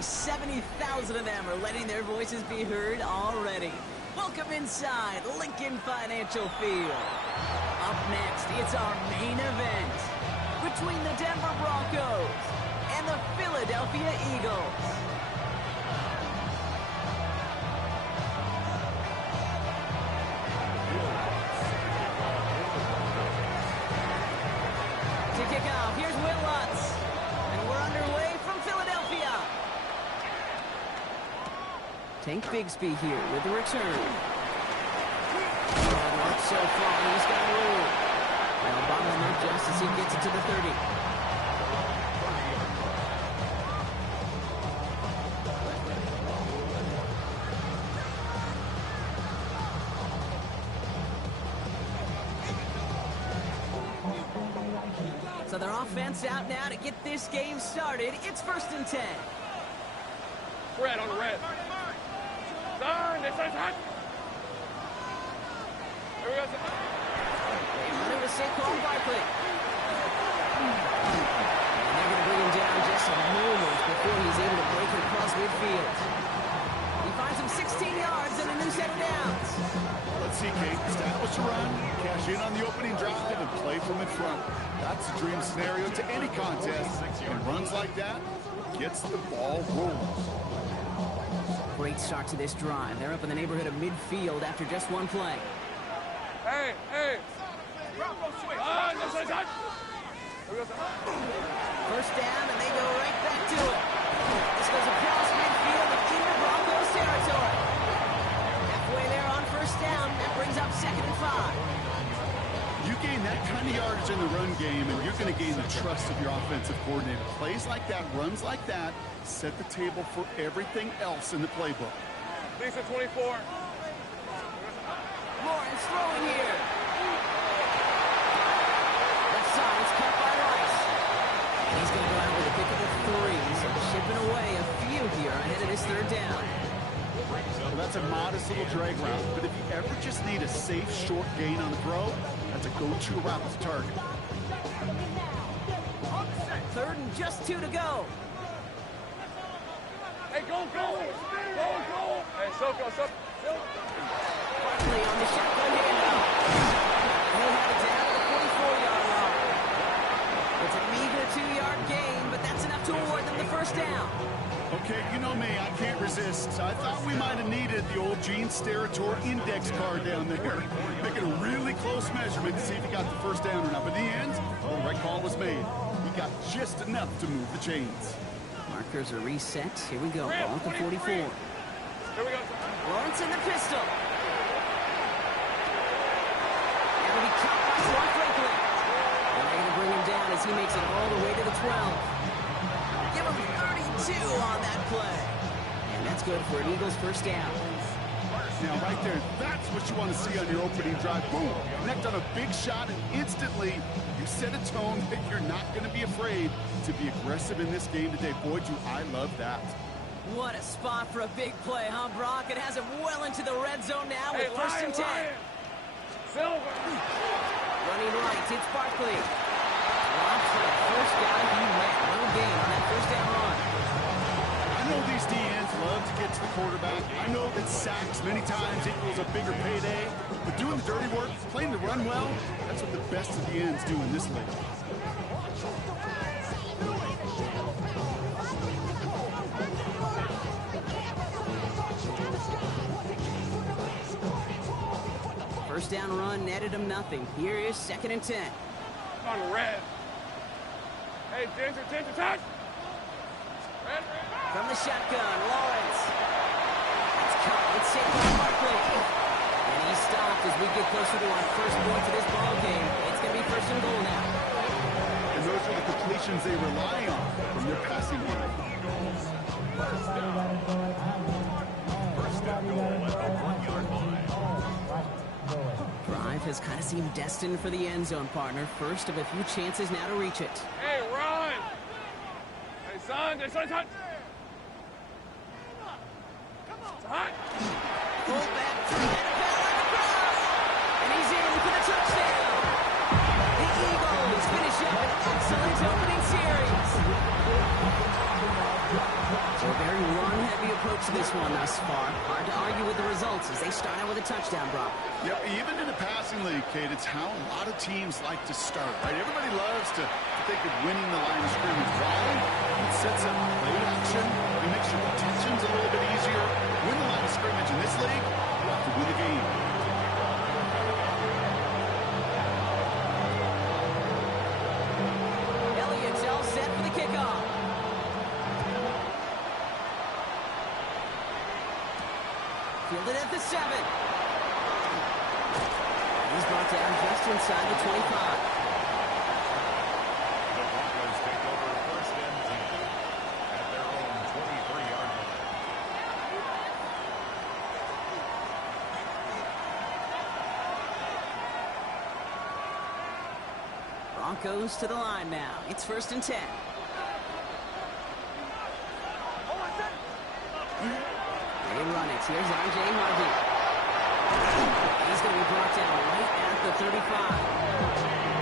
Nearly 70,000 of them are letting their voices be heard already. Welcome inside Lincoln Financial Field. Up next, it's our main event between the Denver Broncos and the Philadelphia Eagles. To kick off, here's Will Lutz, and we're underway from Philadelphia. Tank Bigsby here with the return. Not so far, he's got a roll. Now bottling up just as he gets it to the 30. So their offense out now to get this game started. It's 1st and 10. Red on the red. Done. This is hot. Here we go. They run it with Saquon Barkley. And they're going to bring him down just a moment before he's able to break it across midfield. He finds him 16 yards and a new set of downs. Let's see, Kate. Establish a run, cash in on the opening drive, and play from in front. That's a dream scenario to any contest. And runs like that gets the ball rolling. Great start to this drive. They're up in the neighborhood of midfield after just one play. Hey, hey. This is hot. Here we go. First down, and they go right back to it. This goes across midfield and into Broncos territory. Halfway there on first down. That brings up 2nd and 5. You gain that kind of yardage in the run game, and you're going to gain the trust of your offensive coordinator. Plays like that, runs like that, set the table for everything else in the playbook. Lisa 24. Lawrence throwing here. Left side, it's caught by Rice. And he's going to go out with a pick of 3. So shipping away a few here ahead of this 3rd down. Well, that's a modest little drag route, but if you ever just need a safe, short gain on the throw, that's a go-to route to target. 3rd and just 2 to go. Hey, go, go. Go, go. Hey, Silko. Barkley on the shotgun handoff. He'll have it down to the 44-yard line. It's a meager 2-yard gain, but that's enough to award them the first down. Okay, you know me, I can't resist. I thought we might have needed the old Gene Steratore index card down there. Making a really close measurement to see if he got the first down or not. But in the end, the right call was made. He got just enough to move the chains. Markers are reset. Here we go. Ball at the 44. Here we go. Lawrence in the pistol. And will be caught by Swan Franklin. And they're going to bring him down as he makes it all the way to the 12. Give him 32 on that play. And that's good for an Eagles first down. Now, right there, that's what you want to see on your opening drive. Boom! Connect on a big shot, and instantly you set a tone that you're not going to be afraid to be aggressive in this game today. Boy, do I love that. What a spot for a big play, huh, Brock? It has him well into the red zone now with 1st and 10. Silver. Running right, it's Barkley. Drops for the first down. He went. No gain on that first down run. I know these DNs love to get to the quarterback. I know that sacks many times equals a bigger payday. But doing the dirty work, playing the run well, that's what the best of the ends do in this league. First down run netted him nothing. Here is 2nd and 10. On red. Hey, Ginger, touch. Red. From the shotgun, Lawrence. It's caught with Saquon Barkley. And he's stopped as we get closer to our first point of this ball game. It's going to be 1st and goal now. And those are the completions they rely on from their passing game. First and goal at the 1-yard line. Drive has kind of seemed destined for the end zone, partner. First of a few chances now to reach it. Hey, run. Hey, son, touch. Hot. Fullback, 3-headed across. And he's in for the touchdown. The Eagles finish up an excellent opening series. So very to this one thus far. Hard to argue with the results as they start out with a touchdown, Brock. Yep, even in a passing league, Kate, it's how a lot of teams like to start, right? Everybody loves to think of winning the line of scrimmage. Why? It sets up play action. It makes your protections a little bit easier. Win the line of scrimmage in this league, you have to win the game. Elliott's all set for the kickoff. Fielded at the 7. He's brought down just inside the 25. The Broncos take over first and 10 at their own 23-yard line. Broncos to the line now. It's first and 10. They run it. Here's R.J. Harvey. He's going to be brought down right at the 35.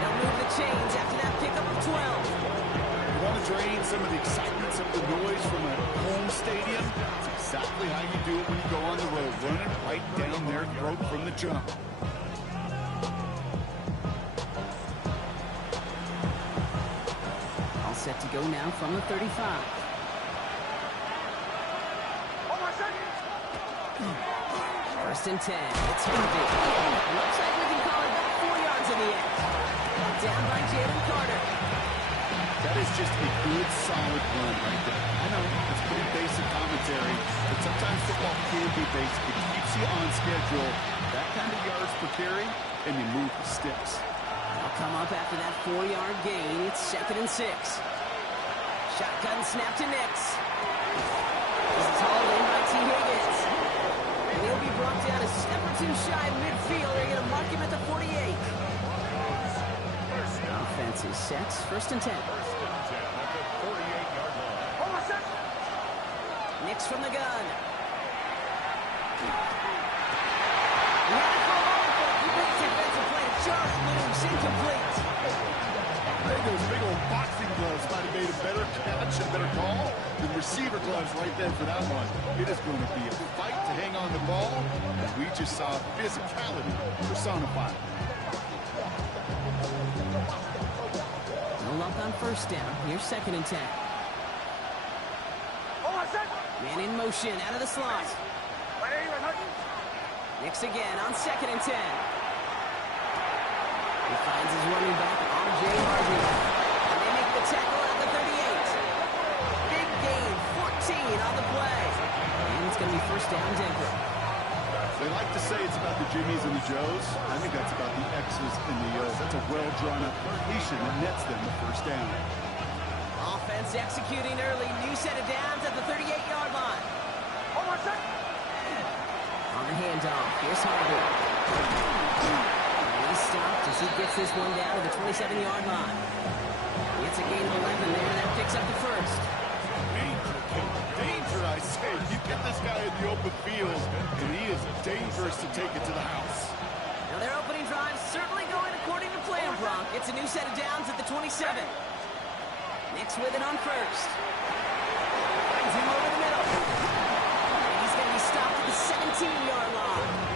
They'll move the chains after that pickup of 12. You want to drain some of the excitement, some of the noise from a home stadium? It's exactly how you do it when you go on the road. Run it right down their throat from the jump. All set to go now from the 35. First and 10. It's Harvey. Looks like we can call it back 4 yards in the end. Down by Jalen Carter. That is just a good, solid run right there. I know it's pretty basic commentary, but sometimes football can be basic. It keeps you on schedule. That kind of yards per carry, and you move the sticks. They'll come up after that 4-yard gain. It's second and 6. Shotgun snap to Nix. This is hauled in by T. Higgins. And he'll be brought down a step or two shy of midfield. They're going to mark him at the 48. Offense is set. First and 10. First and 10 at the 48-yard line. Nix from the gun. Defensive play. Just moves incomplete. I think those big old boxing gloves might have made a better catch and better call than receiver gloves right there for that one. It is going to be a fight to hang on the ball, and we just saw physicality personified. No luck on first down. Here's second and 10. Man in motion out of the slot. Nix again on second and 10. He finds his running back, R.J. Harvey. And they make the tackle at the 38. Big gain, 14 on the play. And it's going to be first down Denver. They like to say it's about the Jimmies and the Joes. I think that's about the X's and the O's. That's a well-drawn-up completion that nets them the first down. Offense executing early. New set of downs at the 38-yard line. On the handoff, here's Harvey. He's stopped as he gets this one down to the 27-yard line. It's a gain of 11 there. That picks up the first. Danger, I say. You get this guy in the open field, and he is dangerous to take it to the house. Now their opening drive certainly going according to plan, Bronc. It's a new set of downs at the 27. Nix with it on first. Finds him over the middle. And he's going to be stopped at the 17-yard line.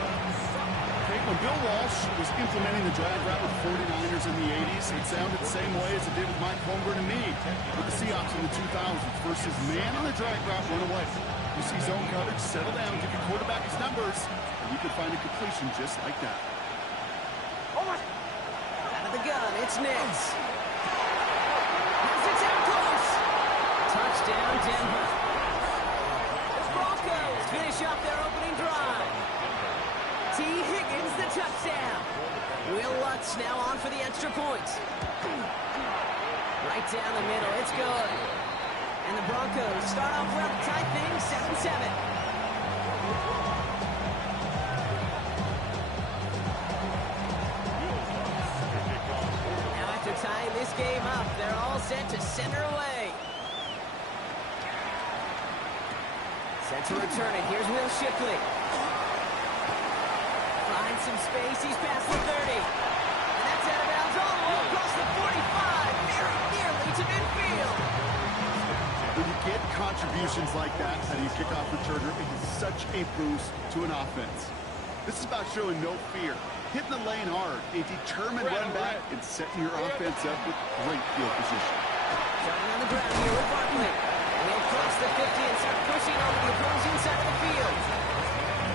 When Bill Walsh was implementing the drag route with 49ers in the 80s, it sounded the same way as it did with Mike Holmgren and me with the Seahawks in the 2000s. Versus man on the drag route, run away. You see zone coverage, settle down, give your quarterback his numbers, and you can find a completion just like that. Out of the gun, it's Nix. Has it down close. Touchdown, Denver. The Broncos finish up their opening drive. T. Higgins, the touchdown. Will Lutz now on for the extra point. Right down the middle, it's good. And the Broncos start off well, tie things 7-7. Now after tying this game up, they're all set to center away. Set to return it, here's Will Shipley. Finds some space, he's past the 30. And that's out of bounds all the way across the 45, very nearly to midfield. When you get contributions like that out of your kickoff returner, it is such a boost to an offense. This is about showing no fear, hitting the lane hard, a determined run back, and setting your offense up with great field position. Starting on the ground here with Barkley. And they'll cross the 50 and start pushing over the opposing side of the field.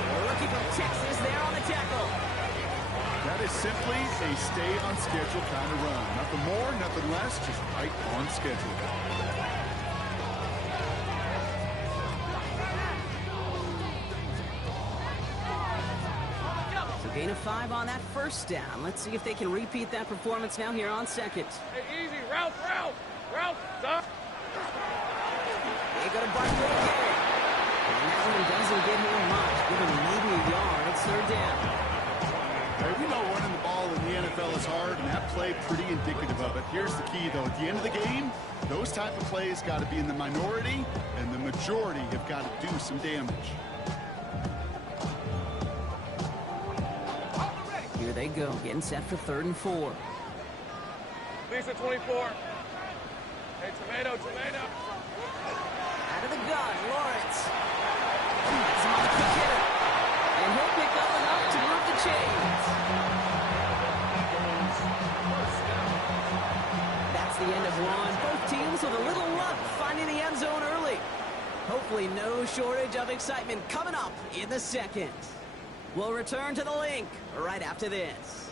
The rookie from Texas there on the tackle. That is simply a stay on schedule kind of run. Nothing more, nothing less, just right on schedule. So gain of 5 on that first down. Let's see if they can repeat that performance now here on second. Hey, easy. Route. Stop. They go to Barkley again. And that one doesn't get him much. Give him maybe a yard. It's third down. We know running the ball in the NFL is hard, and that play pretty indicative of it. Here's the key, though. At the end of the game, those type of plays got to be in the minority, and the majority have got to do some damage. Here they go, getting set for 3rd and 4. Lisa 24. Hey, tomato. Out of the gun, Lawrence. That's him on the quick hitter. And he'll pick up enough to move the chains. That's the end of one. Both teams with a little luck finding the end zone early. Hopefully no shortage of excitement coming up in the second. We'll return to the link right after this.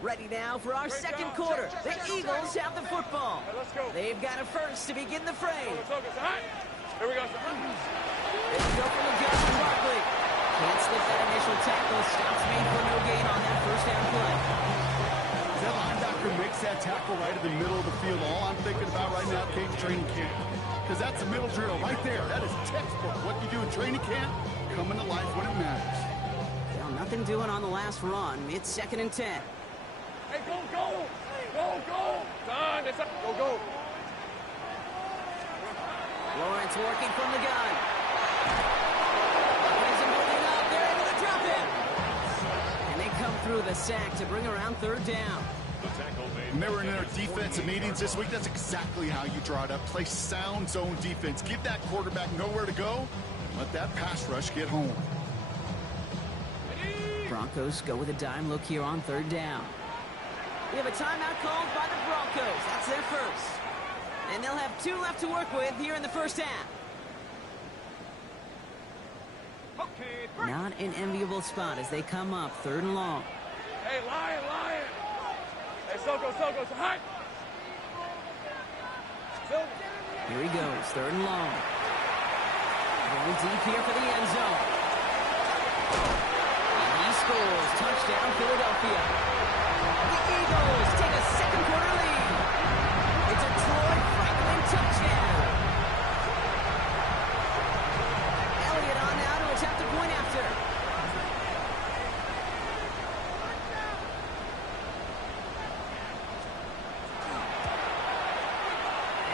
Ready now for our second quarter. The Eagles have the football. Hey, let's go. They've got a first to begin the frame. Focus. High. Here we go. They go from the gun from Barkley. Can't slip that initial tackle. Stops made for no gain on that first down play. That linebacker makes that tackle right in the middle of the field. All I'm thinking about right now, Cape training camp. Because that's a middle drill right there. That is textbook. What you do in training camp, coming to life when it matters. Well, nothing doing on the last run. It's 2nd and 10. Hey, go. Son, it's up. Go. Lawrence working from the gun. Plays him holding up. They're able to drop him. And they come through the sack to bring around 3rd down. When they were in their defensive meetings this week, that's exactly how you draw it up. Play sound zone defense. Give that quarterback nowhere to go. And let that pass rush get home. Broncos go with a dime look here on 3rd down. We have a timeout called by the Broncos. That's their first. And they'll have 2 left to work with here in the first half. Not an enviable spot as they come up 3rd and long. Hey, Lion. Hey, Soko. High. Here he goes, 3rd and long. Going deep here for the end zone. And he scores. Touchdown, Philadelphia. The Eagles take a second quarter lead. It's a Troy Franklin touchdown. Elliott on now to attempt a point after.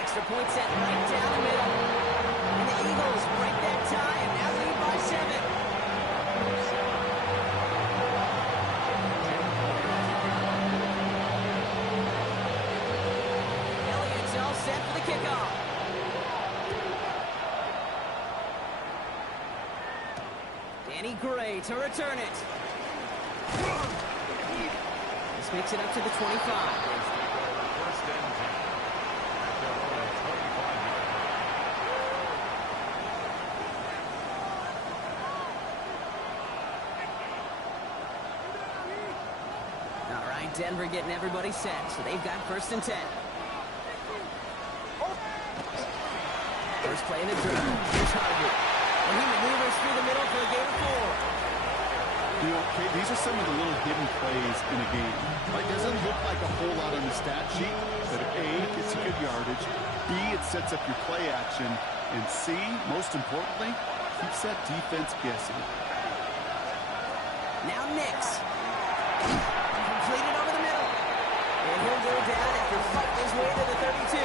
Extra point set right down the middle. And the Eagles break that tie and now lead by 7. Set for the kickoff. Danny Gray to return it. This makes it up to the 25. All right, Denver getting everybody set, so they've got 1st and 10. First play in the drive. Here's Harvey. And he maneuvers through the middle for a gain of 4. You know, Kate, these are some of the little hidden plays in a game. Like, doesn't look like a whole lot on the stat sheet, but A, gets you good yardage, B, it sets up your play action, and C, most importantly, keeps that defense guessing. Now Nix. Completed over the middle. And he'll go down after fighting his way to the 32.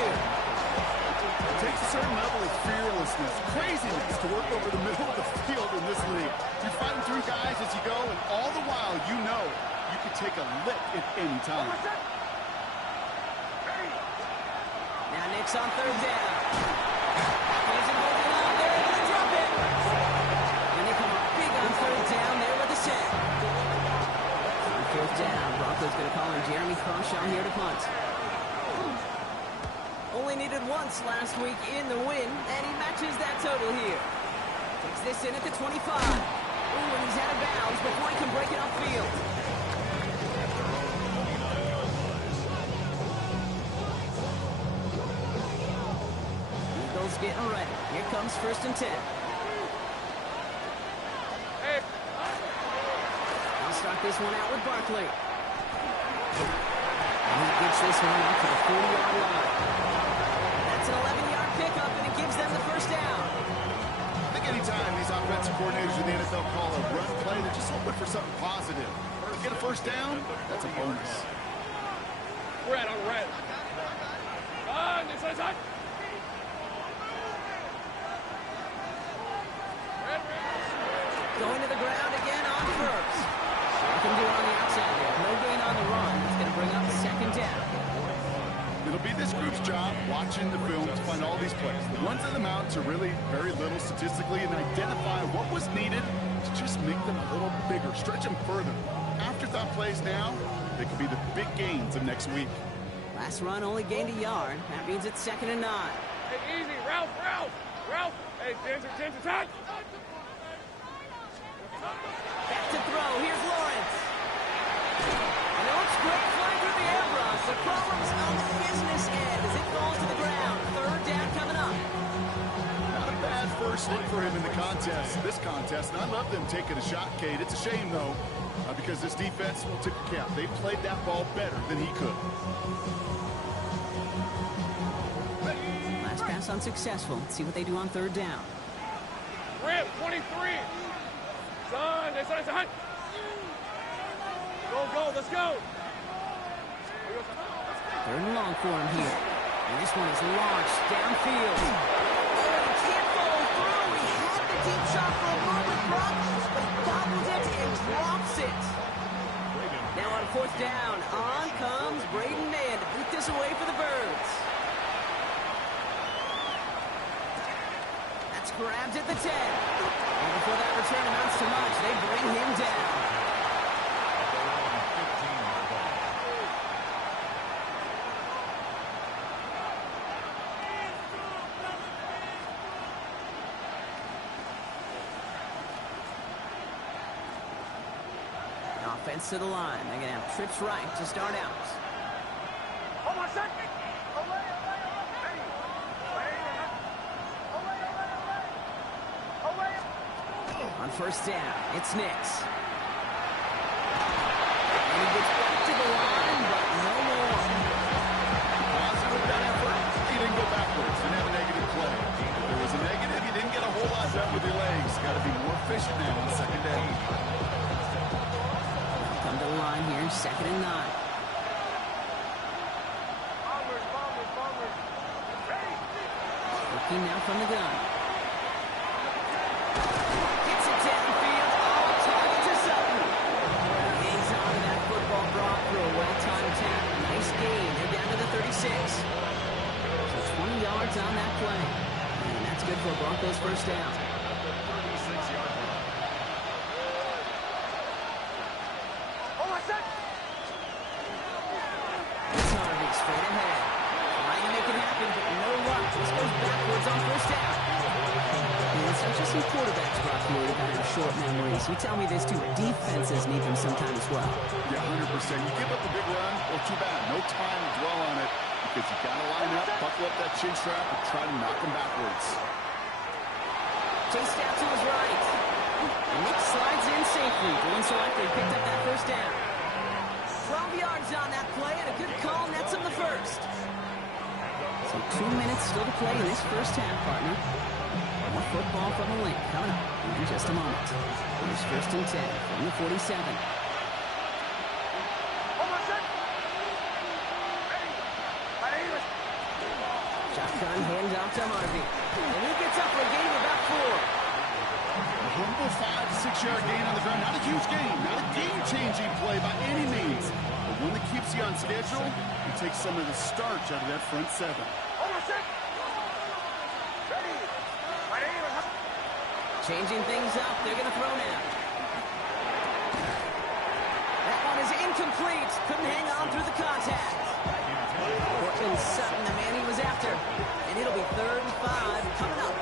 It takes a certain level of fearlessness, craziness to work over the middle of the field in this league. You're fighting through guys as you go, and all the while you know you can take a lick at any time. Now Nick's on third down. He's holding on. They're able to drop it. And they come up big on third down there with a sack. On fourth down, Broncos going to call on Jeremy Crawshaw here to punt. Only needed once last week in the win, and he matches that total here. Takes this in at the 25. Ooh, and he's out of bounds before he can break it upfield. Eagles getting ready. Here comes 1st and 10. Hey. I'll start this one out with Barkley. And he gets this one up to the 40-yard line. That's an 11-yard pickup, and it gives them the first down. I think anytime these offensive coordinators in the NFL call a run play, they're just hoping for something positive. To get a first down, that's a bonus. Red on red. This is hot. Going to the ground again on first. They can do it on the outside there. No gain on the run. It's going to bring up 2nd down. It'll be this group's job watching the film to find all these plays. The ones that amount to really very little statistically and identify what was needed to just make them a little bigger, stretch them further. Afterthought plays now, they could be the big gains of next week. Last run only gained a yard. That means it's 2nd and 9. Hey, easy. Ralph. Hey, James, attack. Back to throw. Here's Lawrence. And it looks great flying through the air rush. The problem's on the business end as it falls to the ground. 3rd down coming up. Not a bad first look for him in the this contest, and I love them taking a shot, Kate. It's a shame, though, because this defense will tip the cap. They played that ball better than he could. Last pass unsuccessful. Let's see what they do on 3rd down. Rip, 23. Son, it's hot. Go, let's go. 3rd and long for him here. And this one is launched downfield. Oh, he can't follow through. He had the deep shot for a moment, Brock, but he bobbled it and drops it. Now on 4th down, on comes Braden Mann to boot this away for the Birds. That's grabbed at the 10. And before that return amounts to much, they bring him down. Offense to the line. They're going to have trips right to start out. Hold on a second. On 1st down, it's Nix. And he gets back to the line, but no more. Positive with that effort. He didn't go backwards. Didn't have a negative play. If there was a negative, he didn't get a whole lot done with your legs. Got to be more efficient now on 2nd down. Come to the line here, 2nd and 9. Looking now from the gun. Gets it downfield, all target to Sutton. Hangs on to that football, Brock, for a well-timed tackle. Nice gain. They're down to the 36. So 20 yards on that play. And that's good for Broncos' 1st down. It's Harvey straight ahead. Trying to make it happen, but no luck. Just goes backwards on 1st down. And such as some quarterbacks, Brock, here that have short memories. You tell me this too. Defenses need them sometimes as well. Yeah, 100%. You give up a big run, well, too bad. No time to dwell on it because you got to line up, buckle up that chin strap, and try to knock them backwards. Chased out to his right. And Nick slides in safely. Doing so after he picked up that 1st down. 12 yards on that play, and a good call nets him the 1st. So 2 minutes still to play in this 1st half, partner. More football from the link coming up in just a moment. Here's 1st and 10 from the 47. Gun hand off to Harvey. And he gets up for a gain of about 4. A humble 5 to 6 yard gain on the ground. Not a huge gain, not a game-changing play by any means, but one that keeps you on schedule and takes some of the starch out of that front 7. Changing things up, they're going to throw now. That one is incomplete. Couldn't hang on through the contact. Portland Sutton, the man he was after. And it'll be 3rd and 5 coming up.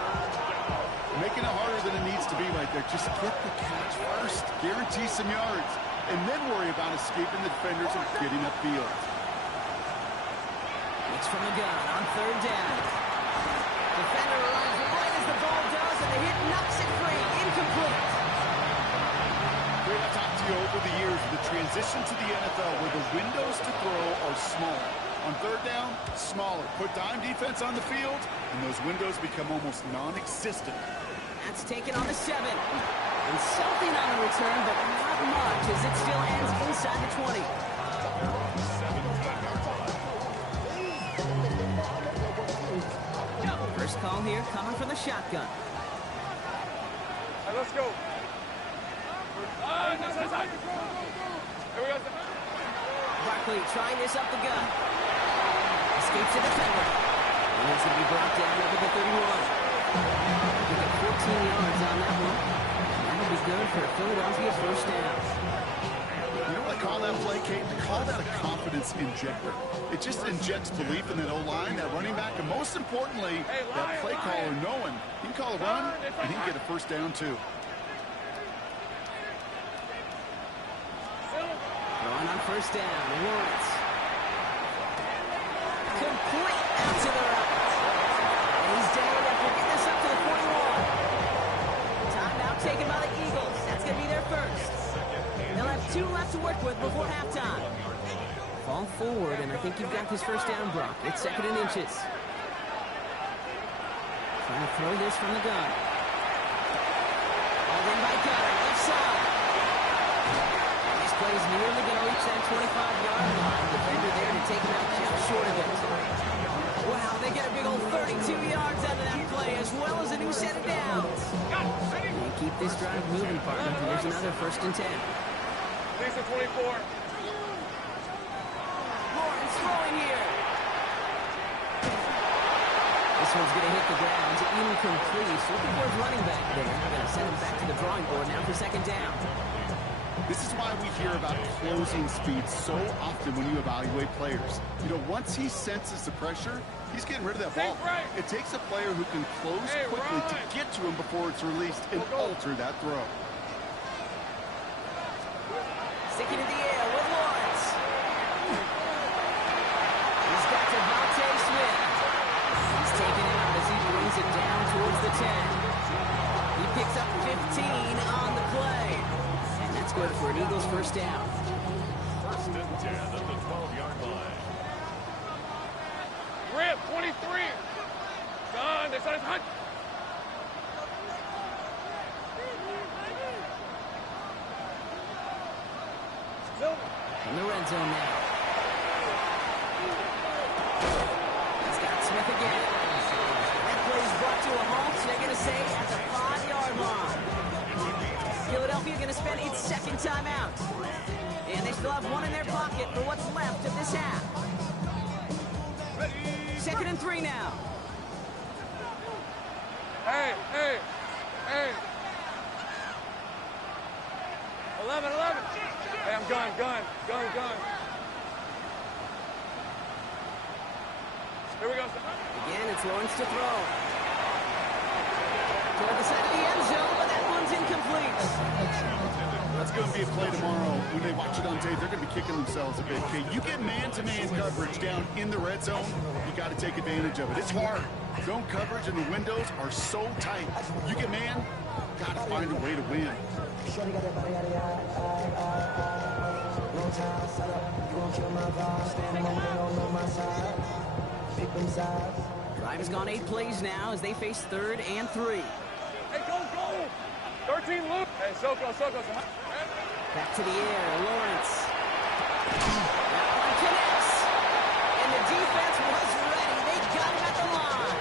Making it harder than it needs to be right there. Just get the catch first. Guarantee some yards. And then worry about escaping the defenders and getting upfield. It's from the gun on 3rd down. Defender runs right as the ball does, and the hit knocks it free. Incomplete. Great, I've talked to you over the years. The transition to the NFL where the windows to throw are smaller. On 3rd down, smaller. Put dime defense on the field, and those windows become almost non-existent. That's taken on the 7. And something on the return, but not much, as it still ends inside the 20. First call here coming from the shotgun. Hey, let's go. Here we go. Barkley trying this up the gut. Escapes the defender. And it's going to be brought down over the 31. They get 14 yards on that one. That'll be good for a Philadelphia first down. You know what I call that play, Kate? I call that a confidence injector. It just injects belief in that O-line, that running back, and most importantly, that play caller knowing he can call a run and he can get a first down too. Throwing on first down, Lawrence. Complete out to the right. And he's down after getting this up to the 41. Timeout taken by the Eagles. That's going to be their first. They'll have 2 left to work with before halftime. Fall forward, and I think you've got this first down, Brock. It's 2nd and inches. Trying to throw this from the gun. All in by Gunner, left side. This play's nearly going to reach that 25-yard line. Defender there to take him out just short of it. Wow, they get a big old 32 yards out of that play, as well as a new set of downs. And keep this drive moving, partner. Here's another 1st and 10. Thanks to 24. Lawrence throwing here. This one's going to hit the ground. Incomplete. Looking for his running back there. We're going to send him back to the drawing board now for 2nd down. This is why we hear about closing speed so often when you evaluate players. You know, once he senses the pressure, he's getting rid of that ball. It takes a player who can close quickly to get to him before it's released and alter that throw. Sticking in the air with Lawrence. He's got Devontae Smith. He's taken out as he brings it down towards the 10. He picks up 15 on the play. And that's good for an Eagles first down. 1st and 10 at the 12-yard line. Rip, 23. Done. This is Hunt. In the red zone now. He's got Smith again. That play's brought to a halt. They're going to say at the 5-yard line. Philadelphia going to spend its 2nd timeout. And they still have 1 in their pocket for what's left of this half. 2nd and 3 now. Hey. 11. Hey, I'm gun. Here we go. Again, it's Lawrence to throw. Toward the side of the end zone, but that one's incomplete. That's going to be a play tomorrow. When they watch it on tape, they're going to be kicking themselves a bit. Okay, you get man-to-man coverage down in the red zone, you got to take advantage of it. It's hard. Zone coverage and the windows are so tight. You get man, got to find a way to win. Drive has gone 8 plays now as they face 3rd and 3. Hey, go! 13 loop. Hey, Soko. Back to the air, Lawrence. That one connects. And the defense was ready. They got him at the line.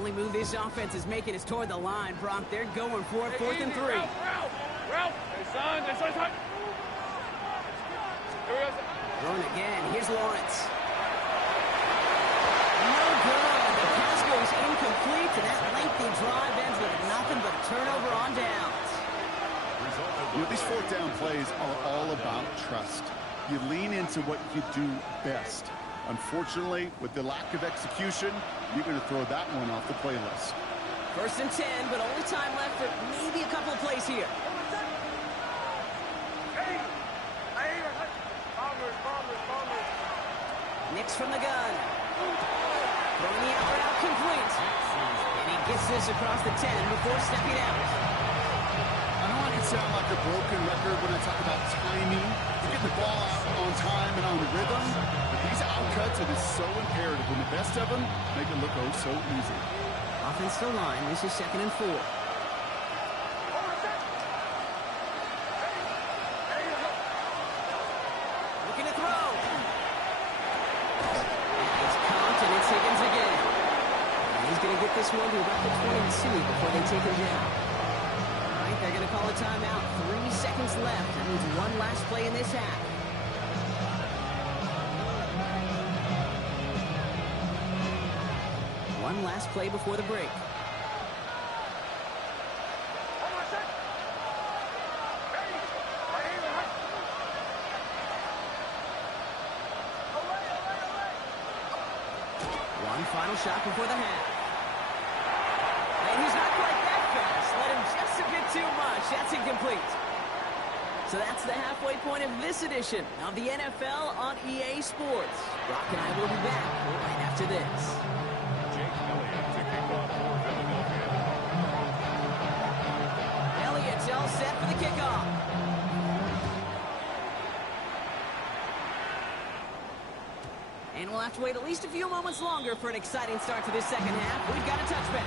only move this offense is making is toward the line, Brock. They're going for it, 4th and 3. Ralph! Hey, son. Here we go, son. Throwing again. Here's Lawrence. No good. The pass goes incomplete, and that lengthy drive ends with nothing but a turnover on downs. You know, these 4th down plays are all about trust. You lean into what you do best. Unfortunately, with the lack of execution, you're going to throw that one off the playlist. 1st and 10, but only time left for maybe a couple of plays here. Nix from the gun. Throwing the out route complete. And he gets this across the 10 before stepping out. I know I can sound like a broken record when I talk about timing, to get the ball out on time and on rhythm, but these outcuts, it is so imperative. When the best of them make it look oh so easy. Offensive line, this is 2nd and 4. Looking to throw. It's caught, and it's Higgins again. And he's going to get this one to about the 22 before they take him down. They're going to call a timeout. 3 seconds left. That means one last play in this half. One last play before the break. One final shot before the half. And he's not quite that fast. Let him just a bit too much. That's incomplete. So that's the halfway point of this edition of the NFL on EA Sports. Brock and I will be back right after this. Jake Elliott to kick off for Philadelphia. Elliott's all set for the kickoff. And we'll have to wait at least a few moments longer for an exciting start to this second half. We've got a touchback.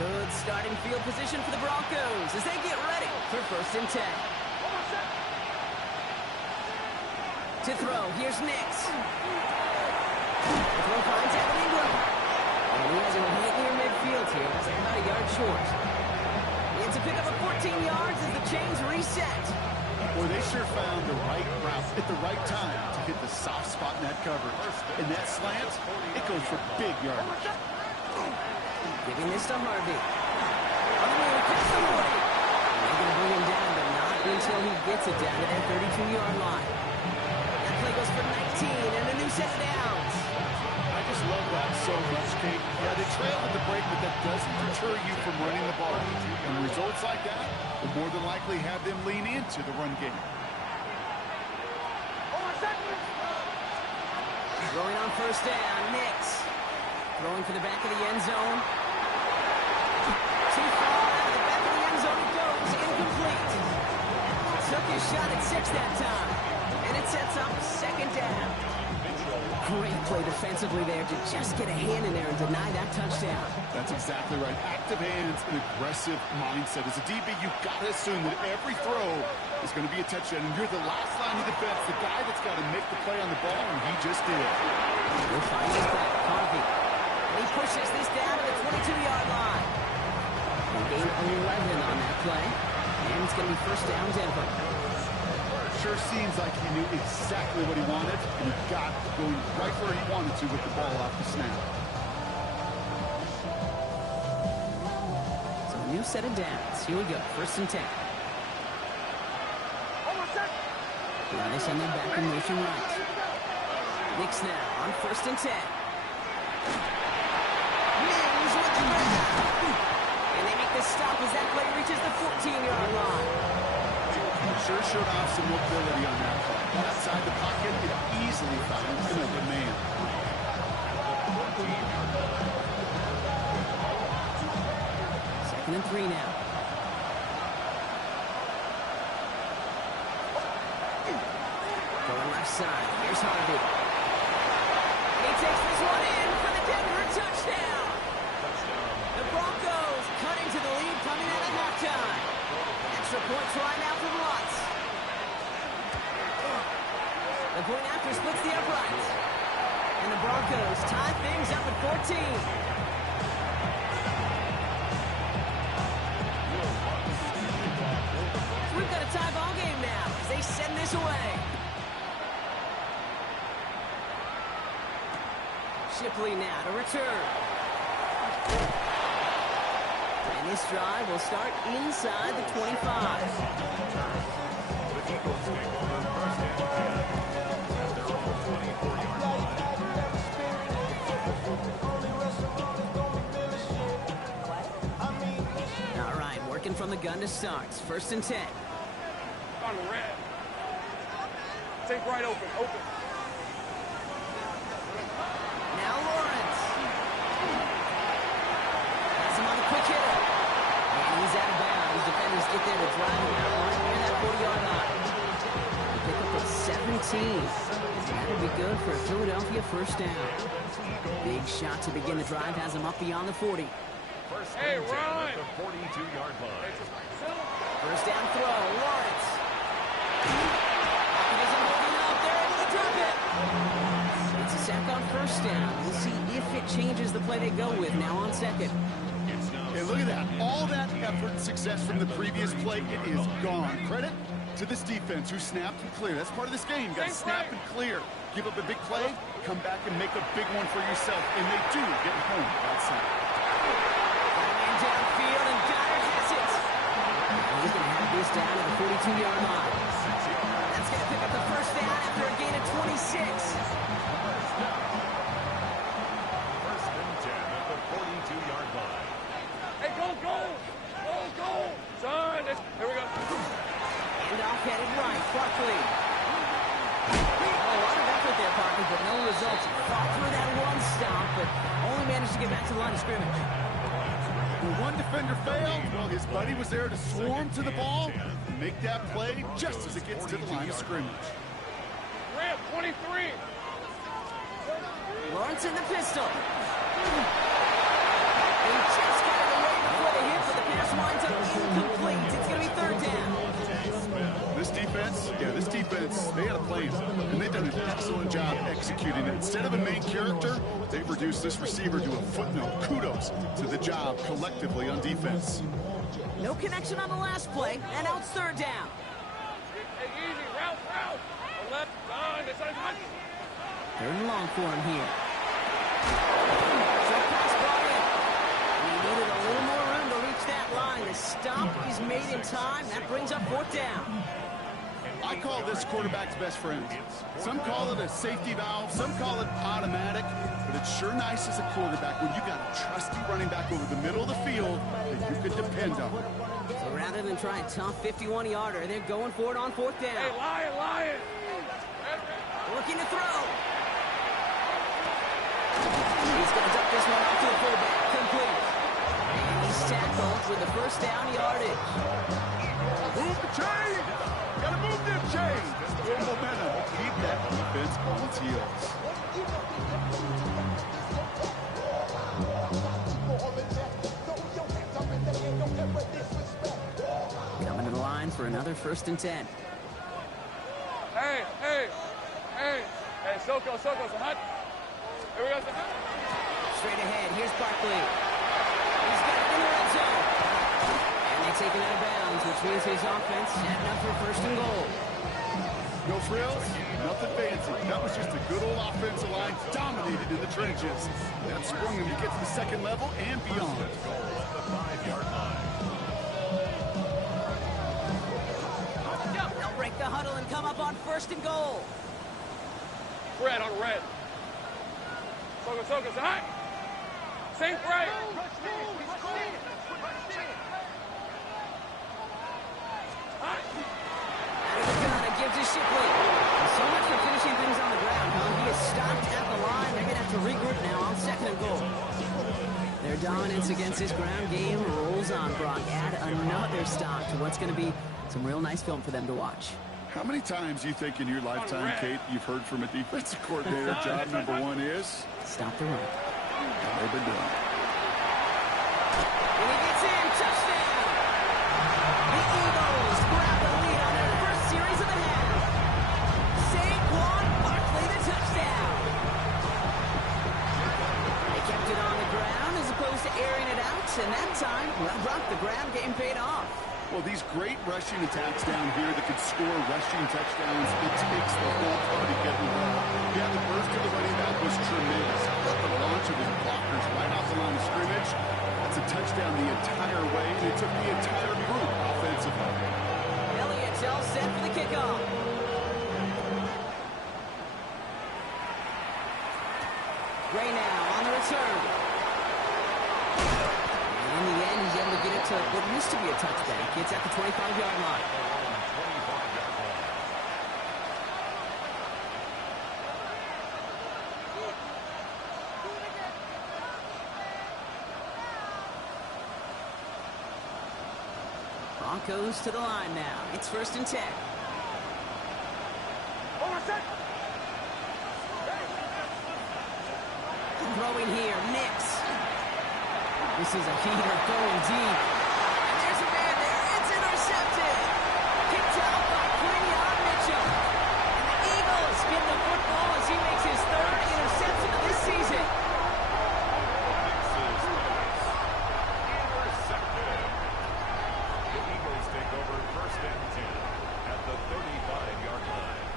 Good starting field position for the Broncos as they get ready for 1st and 10. To throw, here's Nix. The throw finds Evan Ingram. And he has him right near midfield here. That's like about a yard short. It's a pickup of 14 yards as the chains reset. Boy, they sure found the right route at the right time to hit the soft spot in that coverage. And that slant, it goes for big yardage. Giving this to Harvey. On the move, catch the 40. And they're going to bring him down, but not until he gets it down to that 32-yard line. That play goes for 19 and a new set of downs. I just love that so much, Kate. Yeah, they trail at the break, but that doesn't deter you from running the ball. And results like that will more than likely have them lean into the run game. Throwing on 1st down, Nix. Throwing for the back of the end zone. Too far out of the back of the end zone it goes. Incomplete. Took his shot at 6 that time. And it sets up 2nd down. Great play defensively there to just get a hand in there and deny that touchdown. That's exactly right. Active hands and aggressive mindset. As a DB, you've got to assume that every throw is going to be a touchdown. And you're the last line of defense, the guy that's got to make the play on the ball, and he just did. We'll find his back, Harvey. And he pushes this down to the 22-yard line. He gained 11 on that play. And it's going to be 1st down Denver. Sure seems like he knew exactly what he wanted, and he got going right where he wanted to with the ball off the snap. So a new set of downs. Here we go. 1st and 10. Now they send them back in motion right. Nix now on 1st and 10. Mims with the grab. And they make the stop as that play reaches the 14-yard line. Sure showed off some mobility on that play. Outside the pocket, it easily found an open man. Second and 3 now. Going left side. Here's Harvey. And he takes this one in for the Denver touchdown. Barkley now to return. And this drive will start inside the 25. The Eagles take over first and 10 at their own 24-yard line. All right, working from the gun to start. First and 10. On the red. Take right open. Now Lawrence. Has him on the quick hitter. And he's out of bounds. Defenders get there to drive him out right near that 40-yard line. They pick up at 17. That'll be good for a Philadelphia first down. Big shot to begin the drive has him up beyond the 40. First Hey, and 10 Ron. at the 42-yard line. First down throw, Lawrence. He doesn't hold it up. They're able to drop it. It's a sack on first down. We'll see if it changes the play they go with now on second. Hey, look at that. All that effort and success from the previous play, it is gone. Credit to this defense who snapped and cleared. That's part of this game. You got to snap and clear. Give up a big play, come back and make a big one for yourself. And they do get home outside. Man downfield, and Goddard has it. He's going to have this down at the 42-yard line. That's going to pick up the first down after a gain of 26. First and 10 at the 42-yard line. Hey, go! Son, here we go. And off headed right, Barkley. A lot of effort there, Barkley, but no results. Fought through that one stop, but only managed to get back to the line of scrimmage. When one defender failed, well, his buddy was there to swarm to the ball and make that play just as it gets to the line of scrimmage. Red, 23. Lawrence in the pistol. He just got it away before the hit, but the pass winds up incomplete. It's going to be third down. This defense, they had a plan, and they've done an excellent job executing it. Instead of a main character, they've reduced this receiver to a footnote. Kudos to the job collectively on defense. No connection on the last play, and now it's third down. Hey, easy, route. Left, on, this side, touch. Third and long for him here. Short pass ball in. He needed a little more room to reach that line. The stop is made in time. That brings up fourth down. I call this quarterback's best friend. Some call it a safety valve, some call it automatic, but it's sure nice as a quarterback when you got a trusty running back over the middle of the field that you could depend on. So rather than try a tough 51-yarder, they're going for it on fourth down. Hey, Lion. Looking to throw. He's going to dump this one off to the fullback. Complete. And he's tackled with the first down yardage. Move the chain! Gotta move them chains! Good momentum. Keep that defense on its heels. Coming to the line for another first and 10. Hey, Soko, so hot. Here we go. Straight ahead, here's Barkley. He's got it in the red zone. And they take it out of bounds, which means his offense setting up for first and goal. No frills, nothing fancy. That was just a good old offensive line dominated in the trenches. That sprung him to get to the second level and beyond. Goal at the 5-yard line. They'll break the huddle and come up on first and goal. Red on red. Soko, hot. Sink right. Hot. Out of the gun, it gives to Shipley. So much for finishing things on the ground, huh? He is stopped at the line. They're going to have to regroup now on second and goal. Their dominance against this ground game rolls on, Brock. Add another stop to what's going to be some real nice film for them to watch. How many times do you think in your lifetime, Kate, you've heard from a defensive coordinator, job number one is? Stop the run. They've been doing it. And he gets in. Touchdown! The Eagles grab the lead on their first series of the half. Saquon Barkley, the touchdown. They kept it on the ground as opposed to airing it out, and that time, well, Brock, the ground game paid off. Well, these great rushing attacks down here that could score rushing touchdowns, it takes the whole party getting involved. Yeah, the burst of the running back was tremendous. But the launch of his blockers right off the line of scrimmage, that's a touchdown the entire way, and it took the entire group offensively. Elliott's all set for the kickoff. Gray now on the return. In the end, he's able to get it to what used to be a touchback. It's at the 25-yard line. Broncos to the line now. It's 1st and 10. Throwing here, Nix. This is a heater going deep. And there's a man there. It's intercepted. Kicked out by Quinion Mitchell. And the Eagles get the football as he makes his 3rd interception of this season. Intercepted. The Eagles take over 1st and 10 at the 35-yard line.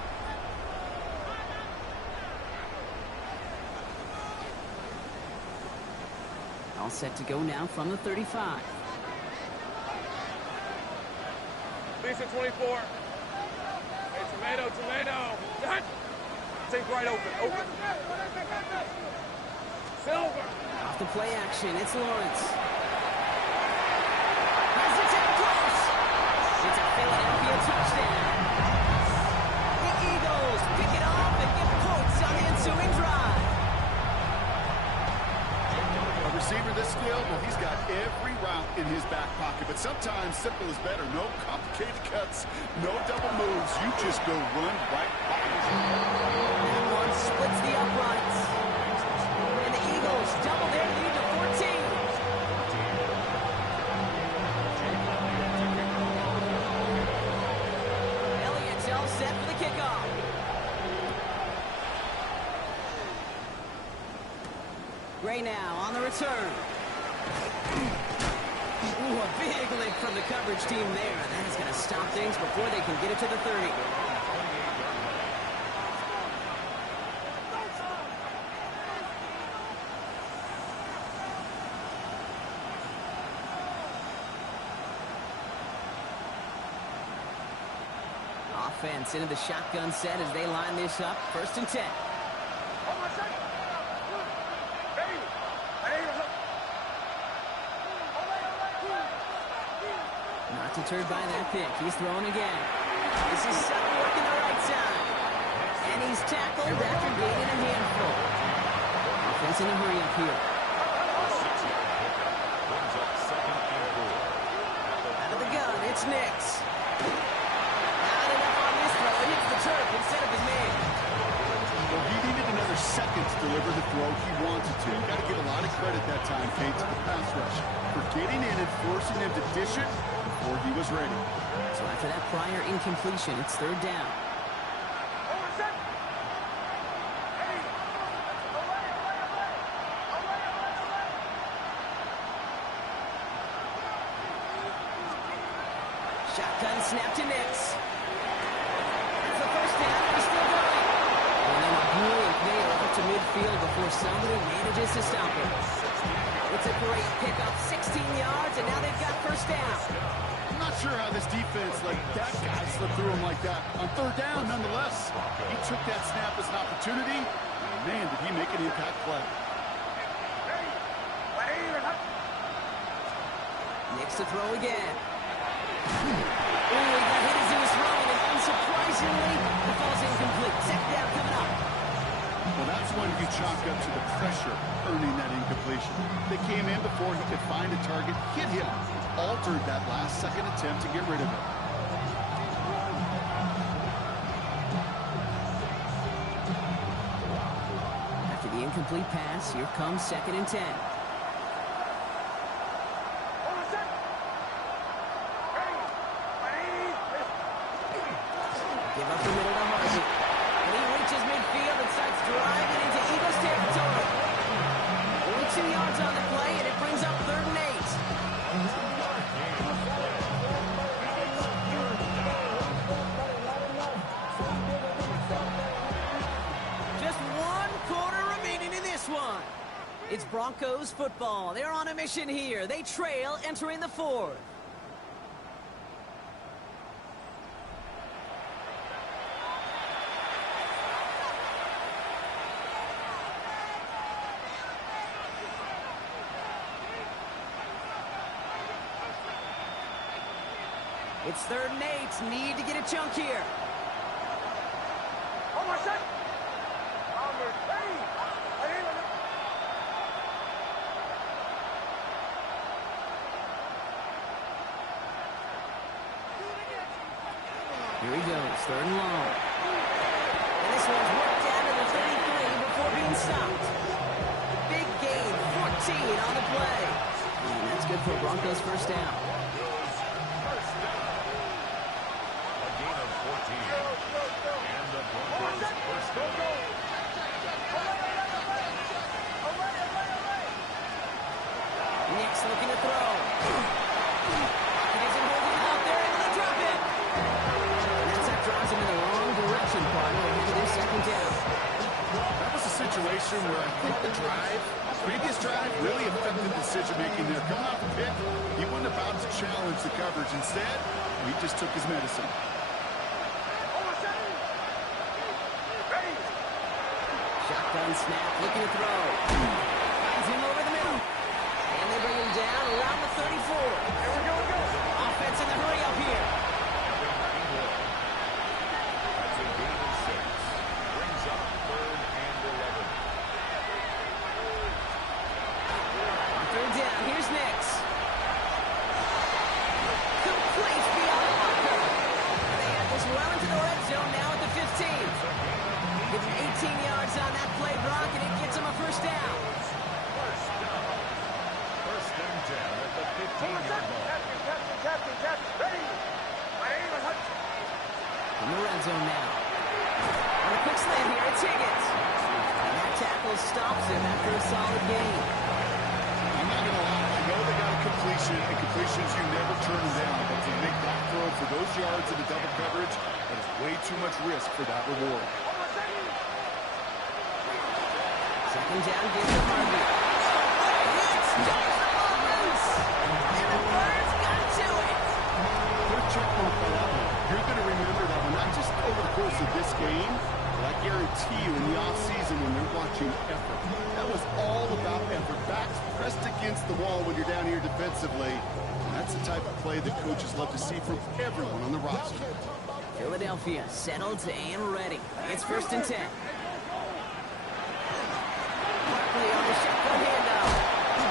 All set to go now from the 35. Lisa 24. Hey, tomato. Done. Take right open. Silver. Off the play action, it's Lawrence. Has it in close. It's a Philadelphia touchdown. The Eagles pick it off and get points on the ensuing drive. A receiver this skilled, well, he's got every route in his back pocket, but sometimes simple is better. No complicated cuts, no double moves. You just go run right by him. That one splits the uprights. And the Eagles double their lead to 14. Elliott's all set for the kickoff. Gray now on the return. Ooh, a big lick from the coverage team there. That is going to stop things before they can get it to the 30. Offense into the shotgun set as they line this up. 1st and 10. Not deterred by that pick. He's throwing again. This is Sutton working the right side. And he's tackled after gaining a handful. Offense in a hurry up here. Out of the gun, it's Nix. Not enough on this throw. It hits the turf instead of his man. Well, he needed another second to deliver the throw he wanted to. Got to give a lot of credit that time, Kate, to the pass rush for getting in and forcing him to dish it before he was ready. So after that prior incompletion, it's 3rd down. Shotgun snap to Nix. That's the 1st down. He's still going. And then a brilliant play off to midfield before somebody manages to stop him. It's a great pickup, 16 yards, and now they've got 1st down. I'm not sure how this defense let that guy slip through him like that. On 3rd down, nonetheless, he took that snap as an opportunity. Man, did he make an impact play. Nix to throw again. Ooh, he got hit as he was throwing, and unsurprisingly, the ball's incomplete. 2nd down coming up. Well, that's when you chalk up to the pressure earning that incompletion. They came in before he could find a target, hit him, altered that last-second attempt to get rid of it. After the incomplete pass, here comes 2nd and 10. Give up the middle to Harvey. And he reaches midfield and starts driving into Eagles territory. Only 2 yards on the play, and it brings up 3rd and 8. Broncos football. They're on a mission here. They trail entering the fourth. It's 3rd and 8. Need to get a chunk here. Here he goes, 3rd and long. And this one's worked down to the 33 before being stopped. Big gain, 14 on the play. And that's good for Broncos first down. Nick's looking to throw. He isn't holding out there, and they drop it. And that drives him in the wrong direction, partner. Into their 2nd down. That was a situation where I think the previous drive, really affected decision-making there. Coming off a pick, he wasn't about to challenge the coverage. Instead, he just took his medicine. Shotgun snap, looking to throw. Finds him over the middle. And they bring him down around the 34. Offense in the hurry up here. That's a gain of 6. Brings up 3rd and 11. On 3rd down, here's Nix. Complete beyond Walker. They have this well into the red zone now at the 15. Give him 18 yards on that play, Brock, and it gets him a first down. First and 10 at the 15-yard line. In the red zone now. On a quick slant here, it's Higgins. And that tackle stops him after a solid gain. I'm not going to lie. I know they got a completion, and completions you never turn them down. But to make that throw for those yards in the double coverage, that is way too much risk for that reward. 2nd down, gives to Harvey. Hits Jones Rollins! And the Birds got to it! Put a check mark by that one. You're going to remember that one, not just over the course of this game, but I guarantee you in the offseason when they're watching effort. That was all about effort. Backs pressed against the wall when you're down here defensively. And that's the type of play that coaches love to see from everyone on the roster. Philadelphia settled and ready. It's 1st and 10. Barkley on the shotgun handoff.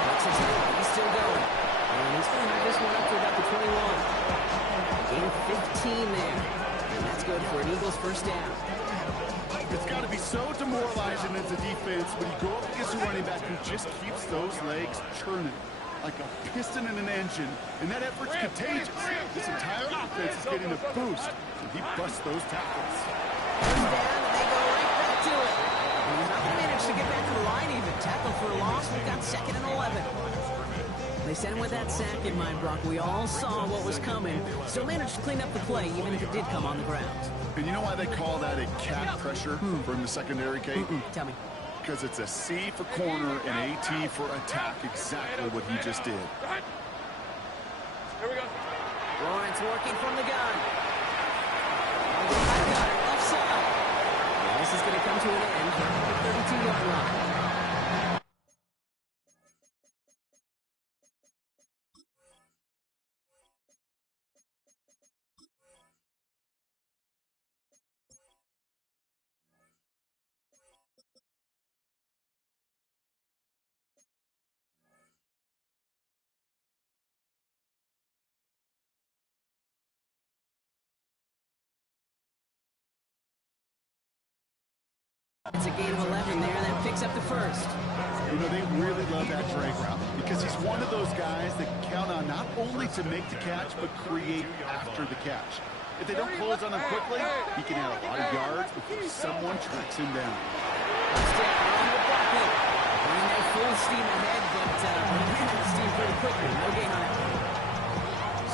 Looks his head. He's still going. And he's going to have this one up to about the 21. Gain of 15 there. And that's good for an Eagles first down. It's got to be so demoralizing as a defense when you go up against a running back who just keeps those legs churning like a piston in an engine, and that effort's contagious. This entire offense is getting a boost, and he busts those tackles. First down, and they go right back to it. And he's not going to manage to get back to the line even. Tackle for a loss. We've got 2nd and 11. They sent him with that sack in mind, Brock. We all saw what was coming. Still managed to clean up the play, even if it did come on the ground. And you know why they call that a cat pressure from the secondary, Kate? Tell me. Because it's a C for corner and a T for attack, exactly what he just did. Here we go. Lawrence working from the gun. On the back guard, left side. And this is going to come to an end at the 32-yard line. It's a gain of 11 there, and that picks up the first. You know, they really love that drag route because he's one of those guys that can count on not only to make the catch, but create after the catch. If they don't close on him quickly, he can add a lot of yards before someone tracks him down. First down, on the Barkley. Running there full steam ahead, but ran out of steam pretty quickly. No gain on that one.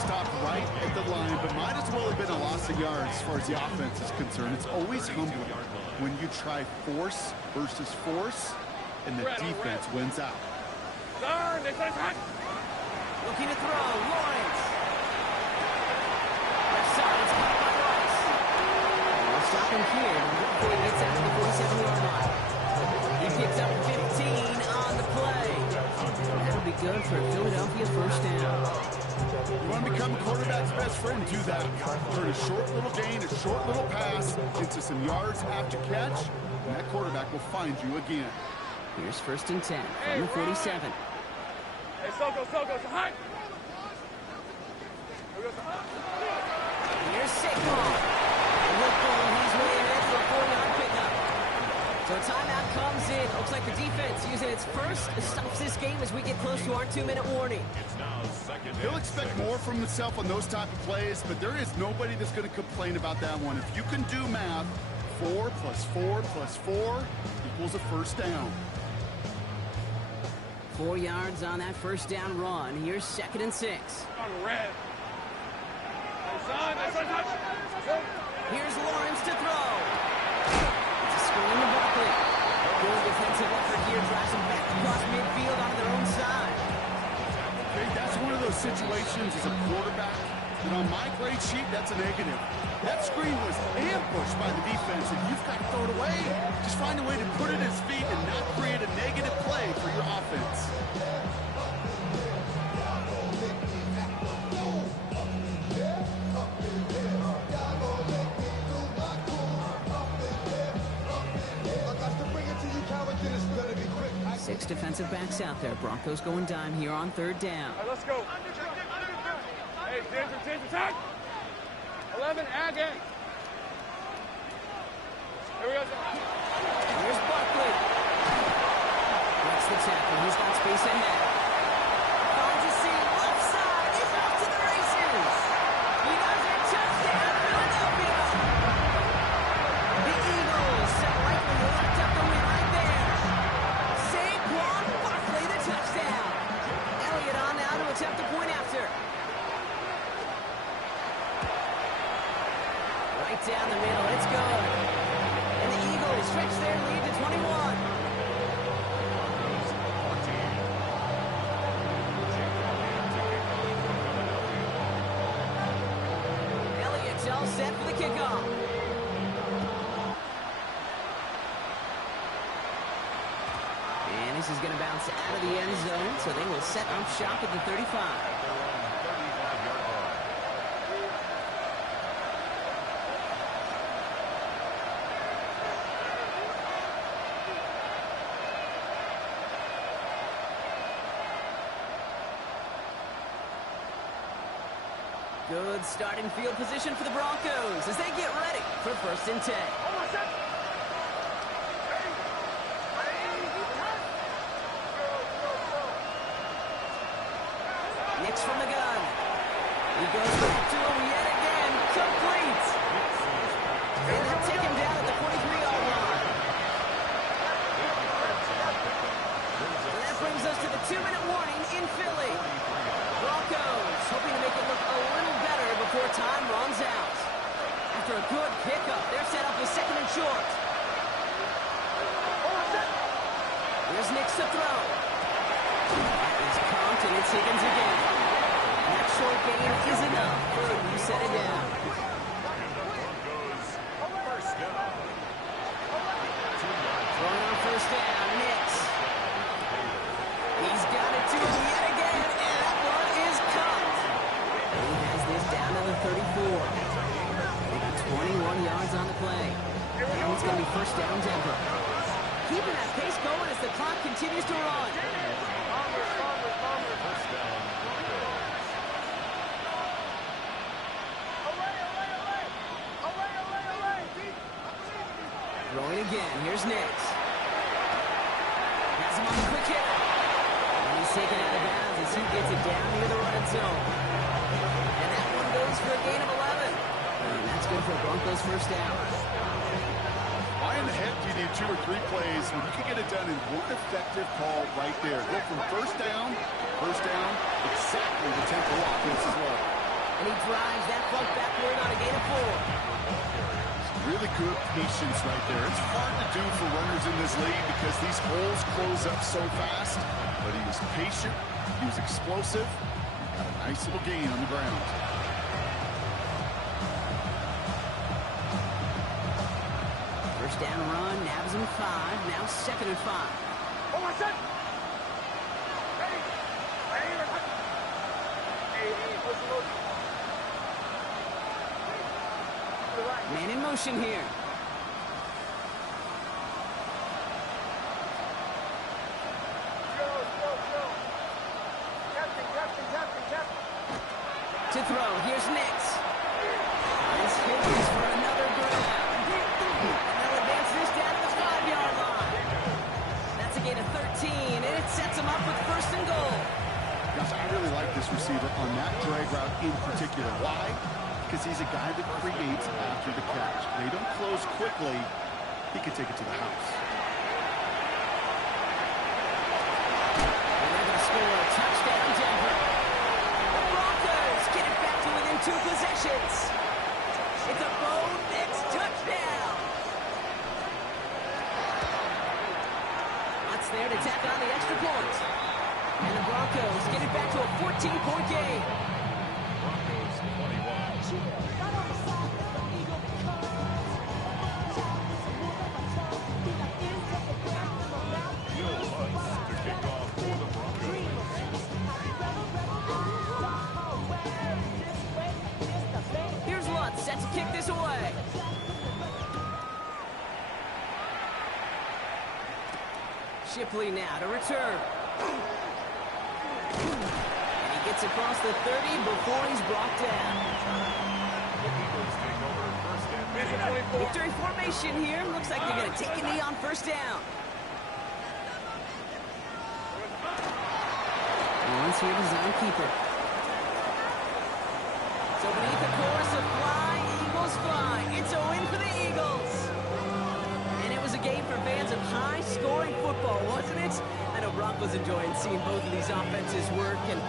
Stopped right at the line, but might as well have been a loss of yards as far as the offense is concerned. It's always humbling when you try force versus force, and the defense wins out. Zone, they say hot. Looking to throw, Lawrence. Left side, it's caught by Rice. We'll stop him here before he gets out to the 47-yard line. He picks up 15 on the play. That'll be good for a Philadelphia first down. You want to become a quarterback's best friend, do that. Turn a short little gain, a short little pass into some yards after catch, and that quarterback will find you again. Here's 1st and 10 from the 47. Hey, Soko, hot. Here's Saquon. He's way ahead for a 4-yard pickup. So a timeout comes in. Looks like the defense using its first stops this game as we get close to our 2-minute warning. He'll expect more from himself on those type of plays, but there is nobody that's going to complain about that one. If you can do math, 4 plus 4 plus 4 equals a first down. 4 yards on that first down run. Here's 2nd and 6. On red. Hey, son, touch. Here's Lawrence to throw. It's a screen to Barkley. Good defensive effort here. Drives him back across midfield onto their own side. Okay, that's one of those situations as a quarterback that on my grade sheet, that's a negative. That screen was ambushed by the defense, and you've got to throw it away. Just find a way to put it at his feet and not create a negative play for your offense. Six defensive backs out there. Broncos going dime here on 3rd down. All right, let's go. Hey, Ginger, attack. 11, again. Here we go. Here's Barkley. That's the tackle. He's got space ahead. Finds a seam. Left side. He's off to the races. He does it. Touchdown, Philadelphia. The Eagles have likely locked up the win right there. Saquon Barkley, the touchdown. Elliott on now to attempt the point after. Right down the middle. It's good. And the Eagles stretch their lead to 21. Elliott's all set for the kickoff. And this is going to bounce out of the end zone, so they will set up shop at the 35. Good starting field position for the Broncos as they get ready for 1st and 10. Nix from the gun. He goes back to him yet again. Complete. And they'll take him down at the 43-yard line. And that brings us to the 2-minute warning in Philly. Broncos hoping to make it look a little better before time runs out. After a good pickup, they're set up with 2nd and short. Here's Nix to throw. It's Count and it's Higgins again. And that short gain is enough for a reset it down. Throwing on 1st down, Nix. He's got it to him yet again, and that one is caught. And he has this down to the 34. They got 21 yards on the play. Now it's going to be 1st down Denver. Keeping that pace going as the clock continues to run. Throwing again. Here's Nix. Has him on the quick hit. And he's taken out of bounds as he gets it down near the red zone. And that one goes for a gain of 11. And that's good for Broncos 1st down. Why in the heck do you need 2 or 3 plays when you can get it done in one effective call right there? Go from first down, exactly the tempo offense as well. And he drives that punt backward on a gain of 4. really good patience right there. It's hard to do for runners in this league because these holes close up so fast. But he was patient. He was explosive. He got a nice little gain on the ground. First down run, nabs him 5. Now 2nd and 5. Oh, my son! Man in motion here. To throw, here's Nix. This hit is for another grab. And they'll advance this down to the 5-yard line. That's a gain of 13, and it sets them up with 1st and goal. Gosh, I really like this receiver on that drag route in particular. Why? Because he's a guy that creates after the catch. They don't close quickly. He can take it to the house. And they're going to score a touchdown, Denver. The Broncos get it back to within 2 possessions. It's a Bo Nix touchdown. That's there to tack on the extra point. And the Broncos get it back to a 14-point game. Broncos 21. To kick off for the Broncos. Here's Lutz set to kick this away. Shipley now to return. And he gets across the 30 before he's brought down. The Eagles take over 1st and 10. Victory formation here. Looks like they're going to take a knee on 1st down. Once here to zone keeper. So beneath the chorus of fly, Eagles fly. It's a win for the Eagles. And it was a game for fans of high-scoring football, wasn't it? I know Broncos enjoying seeing both of these offenses work and